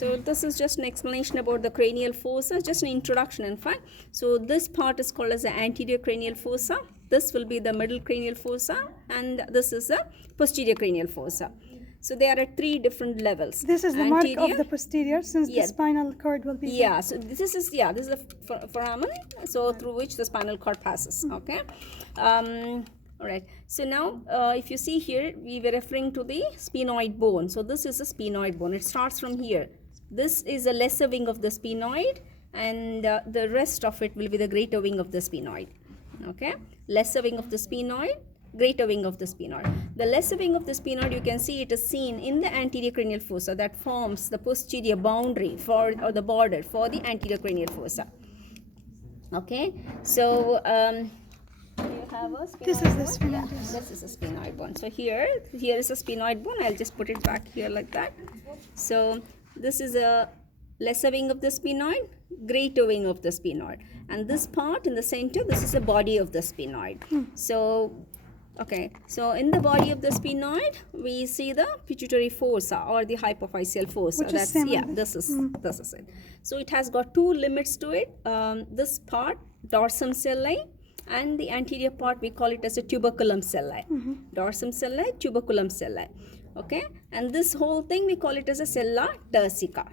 so this is just an explanation about the cranial fossa, just an introduction in fact. So this part is called as the anterior cranial fossa. This will be the middle cranial fossa, and this is the posterior cranial fossa. So they are at 3 different levels. This is the mark of the posterior, since the spinal cord will be yeah. So this is the foramen, so through which the spinal cord passes. Okay. All right. So now, if you see here, we were referring to the sphenoid bone. So this is a sphenoid bone. It starts from here. This is a lesser wing of the sphenoid, and the rest of it will be the greater wing of the sphenoid. Okay. Lesser wing of the sphenoid, greater wing of the sphenoid. The lesser wing of the sphenoid, you can see it is seen in the anterior cranial fossa that forms the posterior boundary or the border for the anterior cranial fossa. Okay. So you have a sphenoid this is the bone. sphenoid. Yeah, this is a sphenoid bone. So here is a sphenoid bone. I'll just put it back here like that. So this is a lesser wing of the sphenoid, greater wing of the sphenoid, and this part in the center, this is the body of the sphenoid. So okay, so in the body of the sphenoid, we see the pituitary fossa or the hypophyseal fossa. Which is similar. This is it. So it has got 2 limits to it. This part, dorsum celli, and the anterior part, we call it as a tuberculum celli. Dorsum celli, tuberculum celli. Okay, and this whole thing we call it as a sella turcica.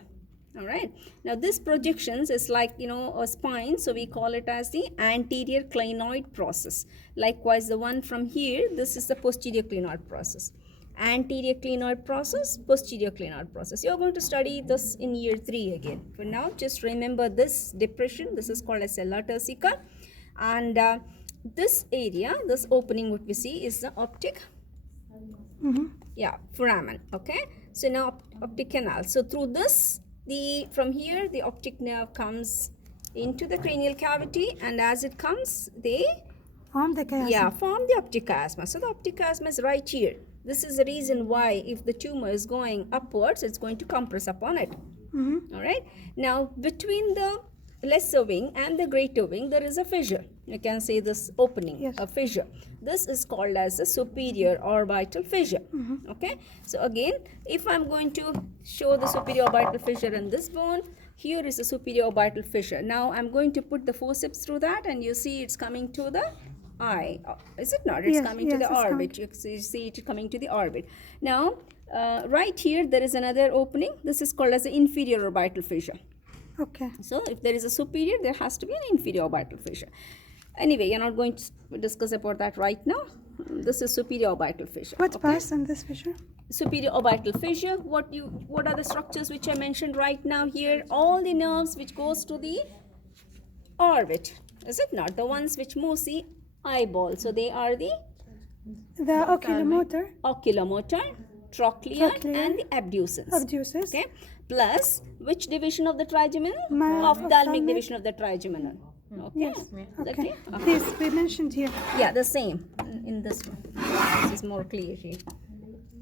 All right. Now this projections is like, a spine, so we call it as the anterior clinoid process. Likewise, the one from here, this is the posterior clinoid process. Anterior clinoid process, posterior clinoid process. You're going to study this in year 3 again. For now, just remember this depression. This is called as sella turcica. And this area, this opening what we see is the optic foramen. Okay, so now optic canal. So through this, from here the optic nerve comes into the cranial cavity, and as it comes, they form the chiasm. Form the optic chiasma. So the optic chiasma is right here. This is the reason why if the tumor is going upwards, it's going to compress upon it. All right. Now between the lesser wing and the greater wing, there is a fissure. You can say this opening, a fissure. This is called as the superior orbital fissure. Okay. So again, if I'm going to show the superior orbital fissure in this bone, here is the superior orbital fissure. Now I'm going to put the forceps through that, and you see it's coming to the eye. Is it not? It's coming to the orbit. You see it coming to the orbit. Now, right here, there is another opening. This is called as the inferior orbital fissure. Okay. So if there is a superior, there has to be an inferior orbital fissure. Anyway, you're not going to discuss about that right now. This is superior orbital fissure. What pass in this fissure? Superior orbital fissure. What are the structures which I mentioned right now here? All the nerves which goes to the orbit. Is it not? The ones which move the eyeball. So they are the oculomotor, trochlear, and the abducens. Okay. Plus, which division of the trigeminal? Ophthalmic division of the trigeminal. Okay. Yes. Okay. Okay. This we mentioned here. Yeah, the same in this one. This is more clear here.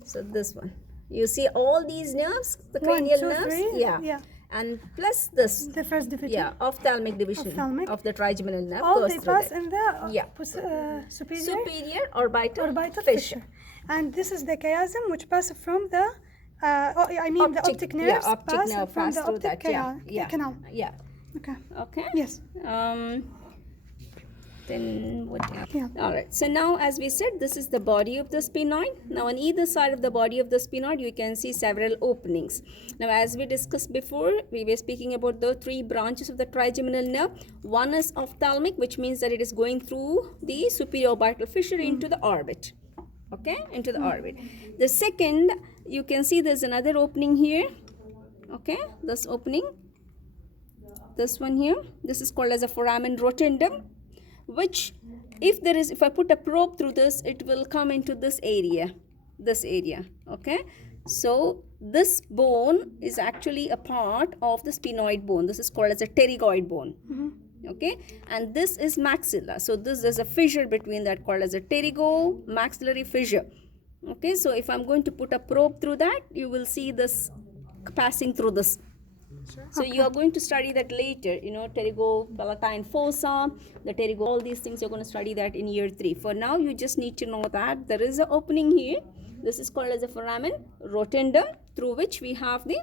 So this one. You see all these nerves, the cranial 1, 2, nerves? 3. Yeah. And plus this. The first division. Yeah, ophthalmic division of the trigeminal nerve. All goes they through pass that. in the superior orbital fissure. And this is the chiasm which passes from the the optic nerves pass from the optic canal. Yeah. Okay. Yes. Then what else? All right. So now, as we said, this is the body of the sphenoid. Now, on either side of the body of the sphenoid, you can see several openings. Now, as we discussed before, we were speaking about the 3 branches of the trigeminal nerve. One is ophthalmic, which means that it is going through the superior orbital fissure into the orbit. Okay, into the orbit. The second, you can see there's another opening here. Okay, this opening. This one here. This is called as a foramen rotundum, which if I put a probe through this, it will come into this area. Okay, so this bone is actually a part of the sphenoid bone. This is called as a pterygoid bone. Okay, and this is maxilla. So this is a fissure between that called as a pterygo-maxillary fissure. Okay, so if I'm going to put a probe through that, you will see this passing through this. So you are going to study that later, pterygo-palatine fossa, the pterygo, all these things you're going to study that in year 3. For now, you just need to know that there is an opening here. This is called as a foramen rotundum, through which we have the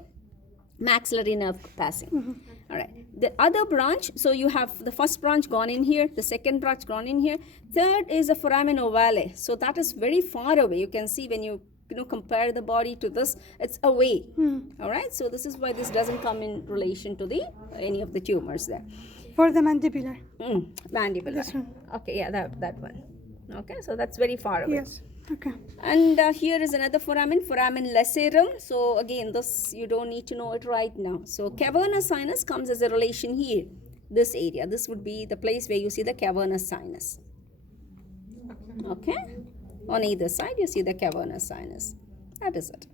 maxillary nerve passing. All right. The other branch, so you have the first branch gone in here, the second branch gone in here. Third is a foramen ovale. So that is very far away. You can see when you compare the body to this, it's away. All right. So this is why this doesn't come in relation to the any of the tumors there. For the mandibular. Mandibular. This one. Okay. Yeah. That one. Okay. So that's very far away. Yes. Okay. And here is another foramen lasserum. So again, this you don't need to know it right now. So cavernous sinus comes as a relation here, this area. This would be the place where you see the cavernous sinus. Okay, on either side you see the cavernous sinus. That is it.